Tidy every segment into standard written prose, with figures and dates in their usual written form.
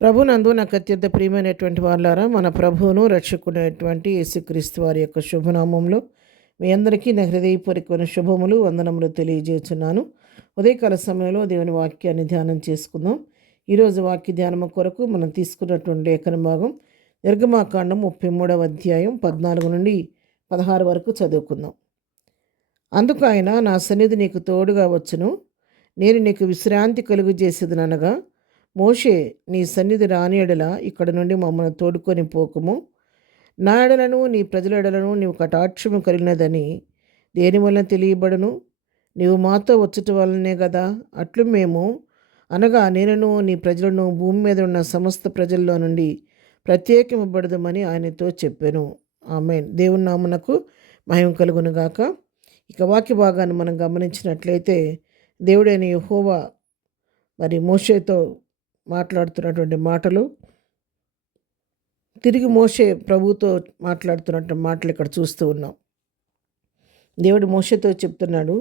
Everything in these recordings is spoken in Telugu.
ప్రభునందు నాకు అత్యంత ప్రియమైనటువంటి వాళ్ళారా, మన ప్రభువును రక్షకుడైనటువంటి యేసుక్రీస్తు వారి యొక్క శుభనామంలో మీ అందరికీ నా హృదయపూర్వకమైన శుభములు వందనములు తెలియజేస్తున్నాను. ఉదయకాల సమయంలో దేవుని వాక్యాన్ని ధ్యానం చేసుకుందాం. ఈరోజు వాక్య ధ్యానము కొరకు మనం తీసుకున్నటువంటి లేఖన భాగం నిర్గమాకాండం 33వ అధ్యాయం 14 నుండి 16 వరకు చదువుకుందాం. అందుకు ఆయన, నా సన్నిధి నీకు తోడుగా వచ్చును, నేను నీకు విశ్రాంతి కలుగు చేసేదనగా, మోషే, నీ సన్నిధి రాని ఎడల ఇక్కడ నుండి మమ్మల్ని తోడుకొని పోకుము. నా ఎడలను నీ ప్రజల ఎడలను నీవు కటాక్షము కలిగినదని దేని వలన తెలియబడును? నీవు మాతో వచ్చుట వలనే కదా. అట్లు మేము అనగా నేనును నీ ప్రజలను భూమి మీద ఉన్న సమస్త ప్రజల్లో నుండి ప్రత్యేకింపబడదమని ఆయనతో చెప్పాను. ఆమేన్. దేవుని నామమునకు మహిమ కలుగును గాక. ఇక వాక్య భాగాన్ని మనం గమనించినట్లయితే, దేవుడైన యెహోవా మరి మోషేతో మాట్లాడుతున్నటువంటి మాటలు, తిరిగి మోషే ప్రభుతో మాట్లాడుతున్నటువంటి మాటలు ఇక్కడ చూస్తూ ఉన్నాం. దేవుడు మోషేతో చెప్తున్నాడు,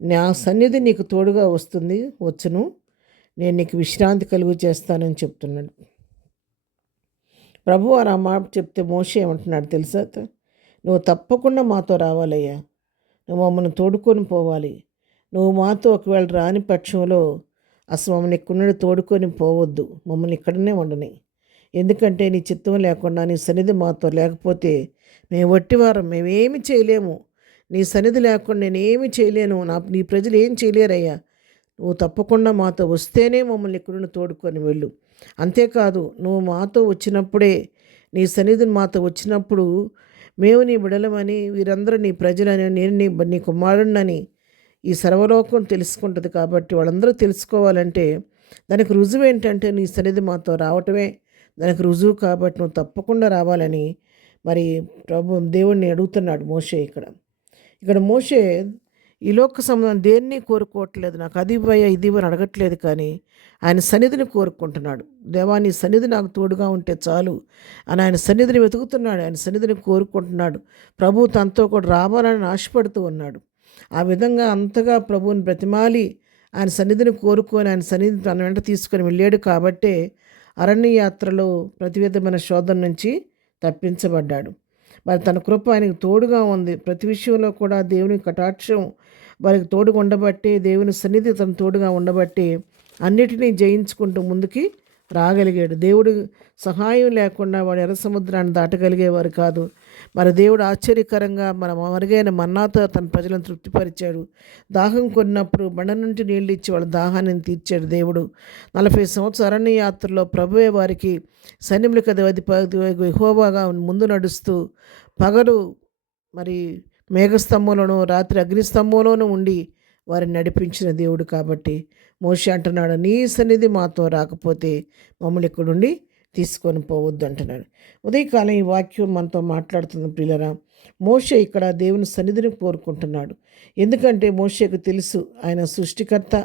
నా సన్నిధి నీకు తోడుగా వచ్చును, నేను నీకు విశ్రాంతి కలుగు చేస్తానని చెప్తున్నాడు. ప్రభు ఆ మాట చెప్తే మోషే ఏమంటున్నాడు తెలుసా? నువ్వు తప్పకుండా మాతో రావాలయ్యా, నువ్వు మమ్మల్ని తోడుకొని పోవాలి. నువ్వు మాతో ఒకవేళ రాని పక్షంలో అసలు మమ్మల్ని ఇక్కడి తోడుకొని పోవద్దు, మమ్మల్ని ఇక్కడనే ఉండని. ఎందుకంటే నీ చిత్తం లేకుండా నీ సన్నిధి మాతో లేకపోతే మేము వట్టివారం, మేమేమి చేయలేము. నీ సన్నిధి లేకుండా నేనేమి చేయలేను, నీ ప్రజలు ఏం చేయలేరయ్యా. నువ్వు తప్పకుండా మాతో వస్తేనే మమ్మల్ని ఇక్కడున్న తోడుకొని వెళ్ళు. అంతేకాదు, నువ్వు మాతో వచ్చినప్పుడే, నీ సన్నిధిని మాతో వచ్చినప్పుడు మేము నీ బిడలమని, వీరందరూ నీ ప్రజలని, నేను నీ కుమారుడినని ఈ సర్వలోకం తెలుసుకుంటుంది. కాబట్టి వాళ్ళందరూ తెలుసుకోవాలంటే దానికి రుజువు ఏంటంటే నీ సన్నిధి మాతో రావటమే దానికి రుజువు. కాబట్టి నువ్వు తప్పకుండా రావాలని మరి దేవుణ్ణి అడుగుతున్నాడు మోషే. ఇక్కడ మోషే ఈ లోక సంబంధం దేన్ని కోరుకోవట్లేదు, నాకు అది ఇవ్వయ్యా ఇది ఇవ్వని అడగట్లేదు, కానీ ఆయన సన్నిధిని కోరుకుంటున్నాడు. దేవా, నీ సన్నిధి నాకు తోడుగా ఉంటే చాలు అని ఆయన సన్నిధిని వెతుకుతున్నాడు, ఆయన సన్నిధిని కోరుకుంటున్నాడు. ప్రభు తనతో కూడా రావాలని ఆశపడుతూ ఉన్నాడు. ఆ విధంగా అంతగా ప్రభువుని బ్రతిమాలి ఆయన సన్నిధిని కోరుకొని ఆయన సన్నిధిని తన వెంట తీసుకొని వెళ్ళాడు. కాబట్టే అరణ్య యాత్రలో ప్రతి విధమైన శోధన నుంచి తప్పించబడ్డాడు. మరి తన కృప ఆయనకు తోడుగా ఉంది. ప్రతి విషయంలో కూడా దేవుని కటాక్షం వారికి తోడుగా ఉండబట్టి, దేవుని సన్నిధి తన తోడుగా ఉండబట్టి అన్నిటినీ జయించుకుంటూ ముందుకి రాగలిగాడు. దేవుడు సహాయం లేకుండా వాడు ఎర్ర సముద్రాన్ని దాటగలిగేవారు కాదు. మరి దేవుడు ఆశ్చర్యకరంగా మన మరుగైన మన్నాతో తన ప్రజలను తృప్తిపరిచాడు. దాహం కొన్నప్పుడు బండ నుండి నీళ్ళు ఇచ్చి వాళ్ళ దాహాన్ని తీర్చాడు దేవుడు. 40 సంవత్సరాల అరణ్య యాత్రలో ప్రభువే వారికి సైన్యములకు అధిపతి యెహోవాగా ముందు నడుస్తూ పగలు మరి మేఘస్తంభంలోనూ రాత్రి అగ్నిస్తంభంలోనూ ఉండి వారిని నడిపించిన దేవుడు. కాబట్టి మోషే అంటున్నాడు, నీ సన్నిధి మాతో రాకపోతే మమ్మల్ని ఇక్కడుండి తీసుకొని పోవద్దు అంటున్నాడు. ఉదయకాలం ఈ వాక్యం మనతో మాట్లాడుతున్న ప్రియులరా, మోషే ఇక్కడ దేవుని సన్నిధిని కోరుకుంటున్నాడు. ఎందుకంటే మోషేకు తెలుసు, ఆయన సృష్టికర్త,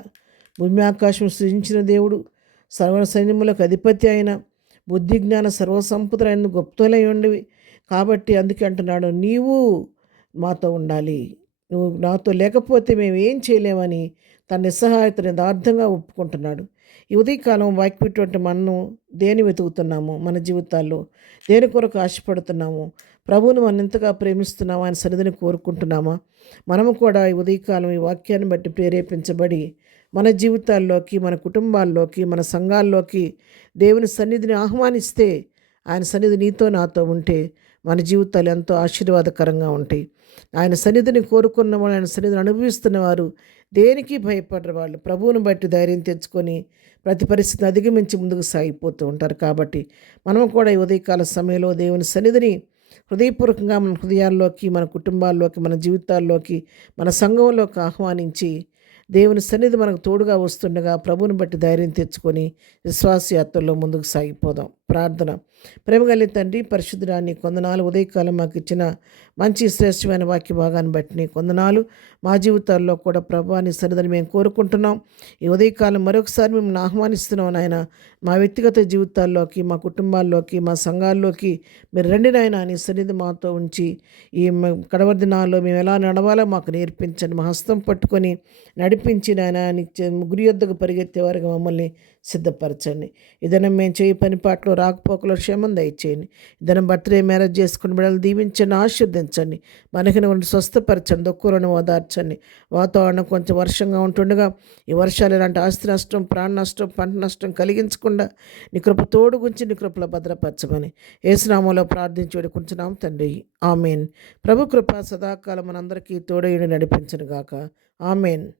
భూమి ఆకాశం సృజించిన దేవుడు, సర్వ సైన్యములకు అధిపతి అయిన, బుద్ధి జ్ఞాన సర్వసంపదలైన గొప్పలై ఉండేవి. కాబట్టి అందుకే అంటున్నాడు, నీవు మాతో ఉండాలి, నువ్వు నాతో లేకపోతే మేము ఏం చేయలేమని తన నిస్సహాయతను యథార్థంగా ఒప్పుకుంటున్నాడు. ఈ ఉదయకాలం వాక్యటువంటి మనం దేని వెతుకుతున్నాము? మన జీవితాల్లో దేని కొరకు ఆశపడుతున్నాము? ప్రభువును మనం ఎంతగా ప్రేమిస్తున్నామా? ఆయన సన్నిధిని కోరుకుంటున్నామా? మనము కూడా ఈ ఉదయకాలం ఈ వాక్యాన్ని బట్టి ప్రేరేపించబడి మన జీవితాల్లోకి, మన కుటుంబాల్లోకి, మన సంఘాల్లోకి దేవుని సన్నిధిని ఆహ్వానిస్తే, ఆయన సన్నిధి నీతో నాతో ఉంటే మన జీవితాలు ఎంతో ఆశీర్వాదకరంగా ఉంటాయి. ఆయన సన్నిధిని కోరుకున్న వాళ్ళు, ఆయన సన్నిధిని అనుభవిస్తున్నవారు దేనికి భయపడరు. వాళ్ళు ప్రభువును బట్టి ధైర్యం తెచ్చుకొని ప్రతి పరిస్థితిని అధిగమించి ముందుకు సాగిపోతూ ఉంటారు. కాబట్టి మనం కూడా ఈ ఉదయకాల సమయంలో దేవుని సన్నిధిని హృదయపూర్వకంగా మన హృదయాల్లోకి, మన కుటుంబాల్లోకి, మన జీవితాల్లోకి, మన సంఘంలోకి ఆహ్వానించి దేవుని సన్నిధి మనకు తోడుగా వస్తుండగా ప్రభువుని బట్టి ధైర్యం తెచ్చుకొని విశ్వాసయాత్రలో ముందుకు సాగిపోదాం. ప్రార్థన. ప్రేమగలిగిన తండ్రి, పరిశుద్ధుడా, నీ కొందనాలు. ఉదయకాలం మాకు ఇచ్చిన మంచి శ్రేష్టమైన వాక్య భాగాన్ని బట్టి నీ కొందనాలు. మా జీవితాల్లో కూడా ప్రభు నీ సన్నిధిని మేము కోరుకుంటున్నాం. ఈ ఉదయకాలం మరొకసారి మేము ఆహ్వానిస్తున్నాం నాయన. మా వ్యక్తిగత జీవితాల్లోకి, మా కుటుంబాల్లోకి, మా సంఘాల్లోకి మీరు రండి నాయన. నీ సన్నిధి మాతో ఉంచి ఈ కడవరి దినాల్లో మేము ఎలా నడవాలో మాకు నేర్పించండి. మా హస్తం పట్టుకొని నడిపించి నాయన గురి యొద్దకు పరిగెత్తేవారుగా మమ్మల్ని సిద్ధపరచండి. ఇదనం మేము చేయి పని పాటలో రాకపోకలో క్షేమం దయచేయండి. ఇదనం బర్త్డే మ్యారేజ్ చేసుకుని బిడ్డలు దీవించండి, ఆశీర్దించండి. మనకి ఉండి స్వస్థపరచండి, దుఃఖులను ఓదార్చండి. వాతావరణం కొంచెం వర్షంగా ఉంటుండగా ఈ వర్షాలు ఇలాంటి ఆస్తి నష్టం, ప్రాణ నష్టం, పంట నష్టం కలిగించకుండా నీ కృప తోడు గుంచి నీ కృపలో భద్రపరచమని యేసునామములో ప్రార్థించి వేడుకుంటున్నాం తండ్రి. ఆమెన్. ప్రభు కృప సదాకాలం మనందరికీ తోడయుండి నడిపించును గాక. ఆమెన్.